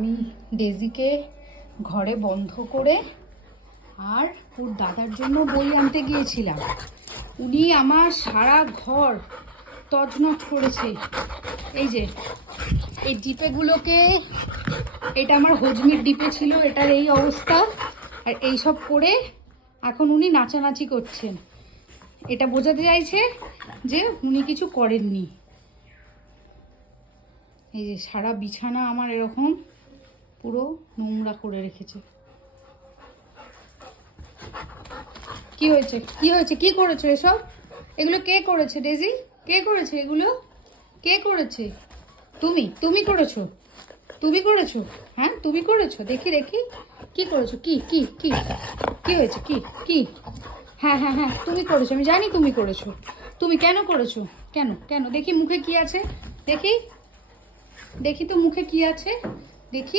আমি ডেজিকে ঘরে বন্ধ করে আর ওর দাদার জন্য বই আনতে গিয়েছিলাম। উনি আমার সারা ঘর তছনছ করেছে। এই যে এই ডিপেগুলোকে, এটা আমার হজমির ডিপে ছিল, এটার এই অবস্থা। আর এই সব করে এখন উনি নাচানাচি করছেন। এটা বোঝাতে চাইছে যে উনি কিছু করেননি। এই যে সারা বিছানা আমার এরকম পুরো নোংরা করে রেখেছে। কি হয়েছে, কি হয়েছে, কি করেছো এসব? এগুলো কে করেছে ডেজি? কে করেছে এগুলো? কে করেছে? তুমি তুমি করেছো? তুমি করেছো? হ্যাঁ তুমি করেছো? দেখি দেখি কি করেছো? কি কি কি কি হয়েছে? কি কি? হ্যাঁ হ্যাঁ হ্যাঁ তুমি করেছো, আমি জানি তুমি করেছো। তুমি কেন করেছো? কেন কেন দেখি মুখে কি আছে? দেখি দেখি তো মুখে কি আছে, দেখি।